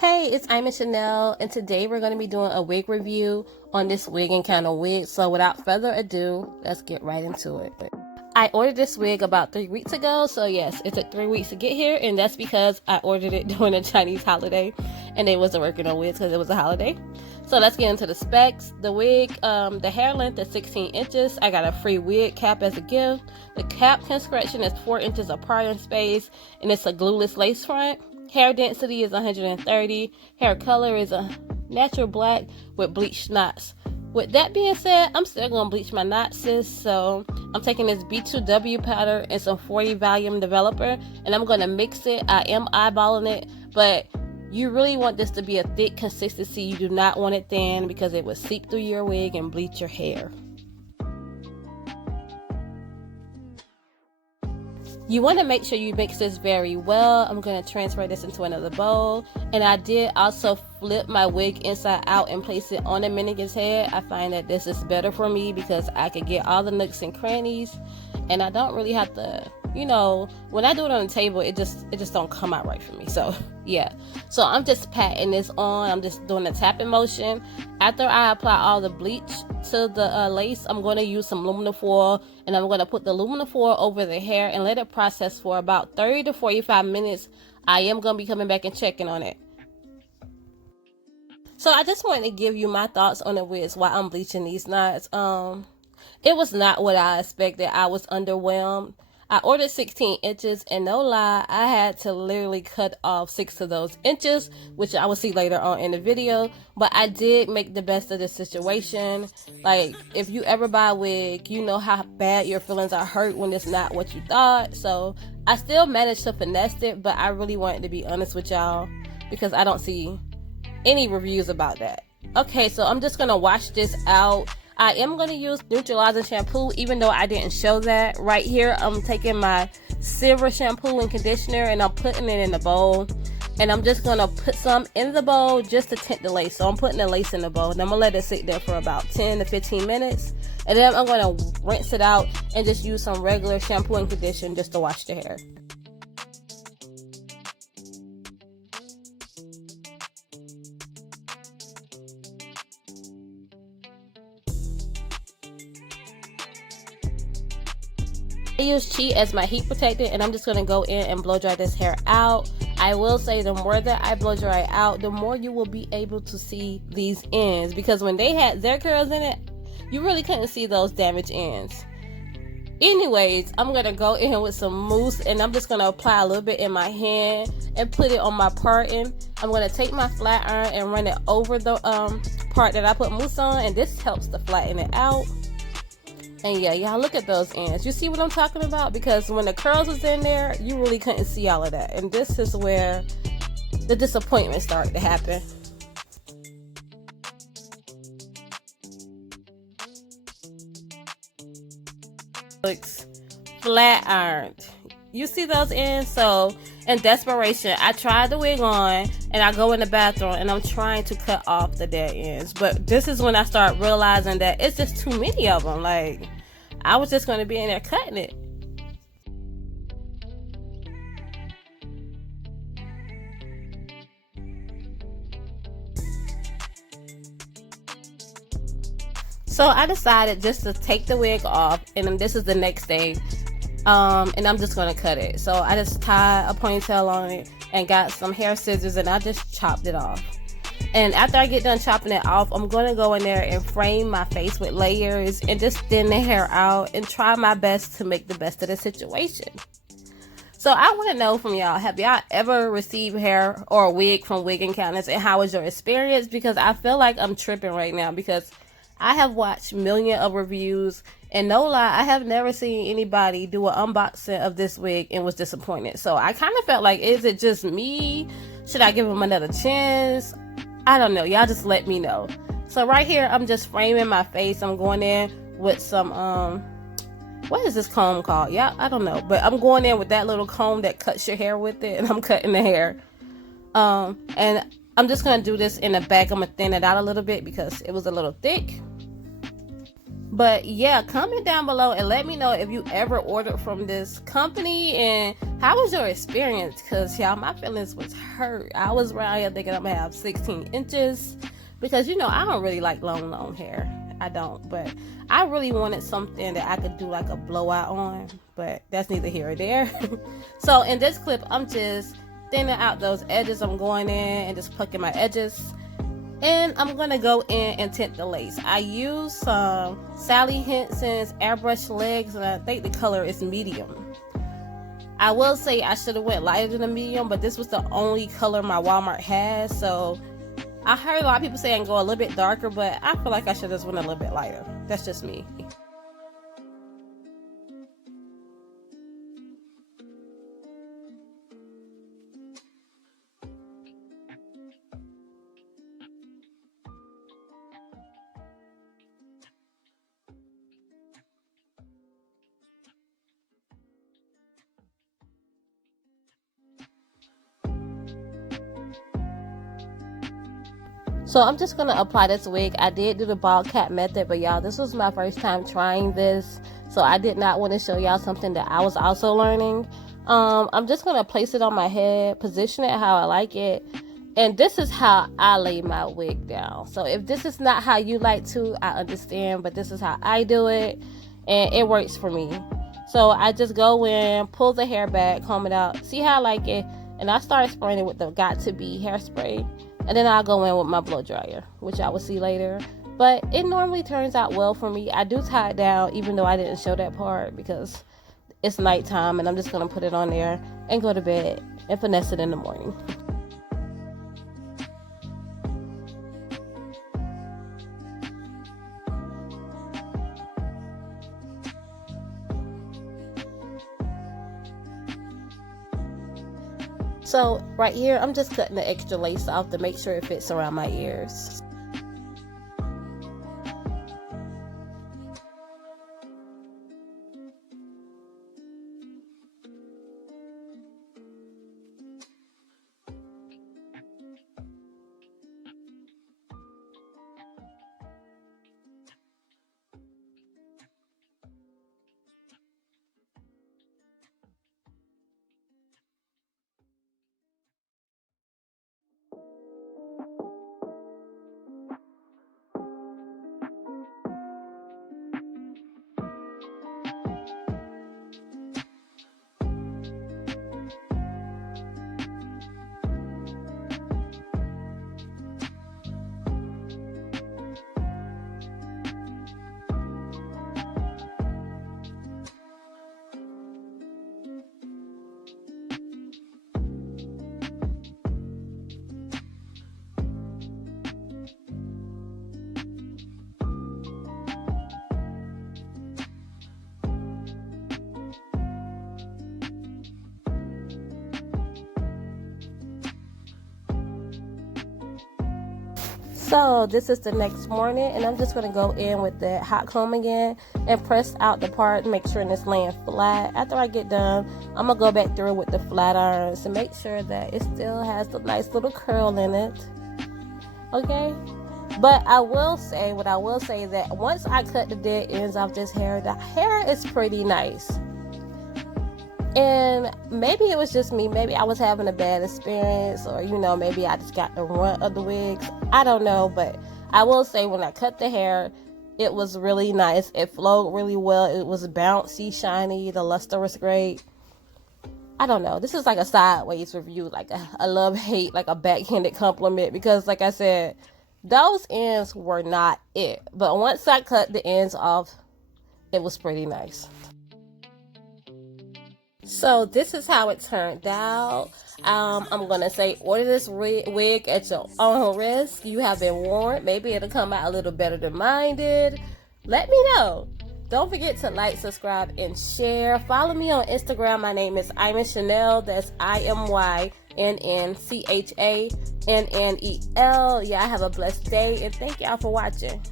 Hey, it's I'm Chanel, and today we're going to be doing a wig review on this wig and kind of wig. So without further ado, let's get right into it. I ordered this wig about 3 weeks ago, so yes, it took 3 weeks to get here, and that's because I ordered it during a Chinese holiday, and they wasn't working on wigs because it was a holiday. So let's get into the specs. The wig, the hair length is 16 inches. I got a free wig cap as a gift. The cap construction is 4 inches apart in space, and it's a glueless lace front. Hair density is 130. Hair color is a natural black with bleached knots. With that being said, I'm still going to bleach my knots, sis. So I'm taking this B2W powder and some 40 volume developer, and I'm going to mix it. I am eyeballing it, but you really want this to be a thick consistency. You do not want it thin because it will seep through your wig and bleach your hair. You want to make sure you mix this very well. I'm going to transfer this into another bowl. And I did also flip my wig inside out and place it on the mannequin's head. I find that this is better for me because I can get all the nooks and crannies. And I don't really have to, when I do it on the table, it just don't come out right for me. So yeah. So I'm just patting this on. I'm just doing a tapping motion. After I apply all the bleach to the lace, I'm going to use some aluminum foil, and I'm going to put the aluminum foil over the hair and let it process for about 30 to 45 minutes. I am going to be coming back and checking on it. So I just wanted to give you my thoughts on the wigs while I'm bleaching these knots. It was not what I expected. I was underwhelmed. I ordered 16 inches, and no lie, I had to literally cut off 6 of those inches, which I will see later on in the video. But I did make the best of the situation. Like, if you ever buy a wig, you know how bad your feelings are hurt when it's not what you thought. So I still managed to finesse it, but I really wanted to be honest with y'all because I don't see any reviews about that. Okay, so I'm just gonna wash this out. I am going to use neutralizer shampoo, even though I didn't show that. Right here, I'm taking my silver shampoo and conditioner, and I'm putting it in the bowl. And I'm just going to put some in the bowl just to tint the lace. So I'm putting the lace in the bowl, and I'm going to let it sit there for about 10 to 15 minutes. And then I'm going to rinse it out and just use some regular shampoo and conditioner just to wash the hair. I use Chi as my heat protector, and I'm just going to go in and blow dry this hair out. I will say the more that I blow dry out, the more you will be able to see these ends, because when they had their curls in it, you really couldn't see those damaged ends. Anyways, I'm going to go in with some mousse, and I'm just going to apply a little bit in my hand and put it on my parting. I'm going to take my flat iron and run it over the part that I put mousse on, and this helps to flatten it out. And yeah, y'all look at those ends. You see what I'm talking about? Because when the curls was in there, you really couldn't see all of that. And this is where the disappointment started to happen. Looks flat ironed. You see those ends? So in desperation, I tried the wig on, and I go in the bathroom and I'm trying to cut off the dead ends. But this is when I start realizing that it's just too many of them. Like, I was just going to be in there cutting it. So I decided just to take the wig off, and then this is the next day. And I'm just gonna cut it. So I just tied a ponytail on it and got some hair scissors, and I just chopped it off. And after I get done chopping it off, I'm gonna go in there and frame my face with layers and just thin the hair out and try my best to make the best of the situation. So I want to know from y'all, have y'all ever received hair or a wig from Wig Encounters, and how was your experience? Because I feel like I'm tripping right now, because I have watched millions of reviews, and no lie, I have never seen anybody do an unboxing of this wig and was disappointed. So I kind of felt like, is it just me? Should I give him another chance? I don't know. Y'all just let me know. So right here, I'm just framing my face. I'm going in with some, what is this comb called? Yeah, I don't know. But I'm going in with that little comb that cuts your hair with it, and I'm cutting the hair. And I'm just going to do this in the back. I'm going to thin it out a little bit because it was a little thick. But yeah, comment down below and let me know if you ever ordered from this company and how was your experience, because y'all, my feelings was hurt. I was around here thinking I'm gonna have 16 inches because you know I don't really like long hair. I don't, but I really wanted something that I could do like a blowout on, but that's neither here or there. So in this clip, I'm just thinning out those edges. I'm going in and just plucking my edges. And I'm going to go in and tint the lace. I use some Sally Hansen's airbrush legs, and I think the color is medium. I will say I should have went lighter than a medium, but this was the only color my Walmart has. So I heard a lot of people say I can go a little bit darker, but I feel like I should have just went a little bit lighter. That's just me. So I'm just going to apply this wig. I did do the bald cap method, but y'all, this was my first time trying this. So I did not want to show y'all something that I was also learning. I'm just going to place it on my head, position it how I like it. And this is how I lay my wig down. So if this is not how you like to, I understand, but this is how I do it. And it works for me. So I just go in, pull the hair back, comb it out, see how I like it. And I start spraying it with the Got To Be hairspray. And then I'll go in with my blow dryer, which I will see later. But it normally turns out well for me. I do tie it down, even though I didn't show that part because it's nighttime. And I'm just going to put it on there and go to bed and finesse it in the morning. So right here, I'm just cutting the extra lace off to make sure it fits around my ears. So this is the next morning, and I'm just going to go in with the hot comb again and press out the part, make sure it's laying flat. After I get done, I'm going to go back through with the flat irons to make sure that it still has the nice little curl in it. Okay? But I will say that once I cut the dead ends off this hair, the hair is pretty nice. And maybe it was just me. Maybe I was having a bad experience, or maybe I just got the runt of the wigs. I don't know, but I will say when I cut the hair, it was really nice. It flowed really well. It was bouncy, shiny. The luster was great. I don't know. This is like a sideways review, like a love-hate, like a backhanded compliment, because like I said, those ends were not it. But once I cut the ends off, it was pretty nice. So this is how it turned out. I'm going to say order this wig at your own risk. You have been warned. Maybe it'll come out a little better than mine did. Let me know. Don't forget to like, subscribe, and share. Follow me on Instagram. My name is Imyn Chanel. That's IMYNNCHANNEL. Yeah, have a blessed day, and thank y'all for watching.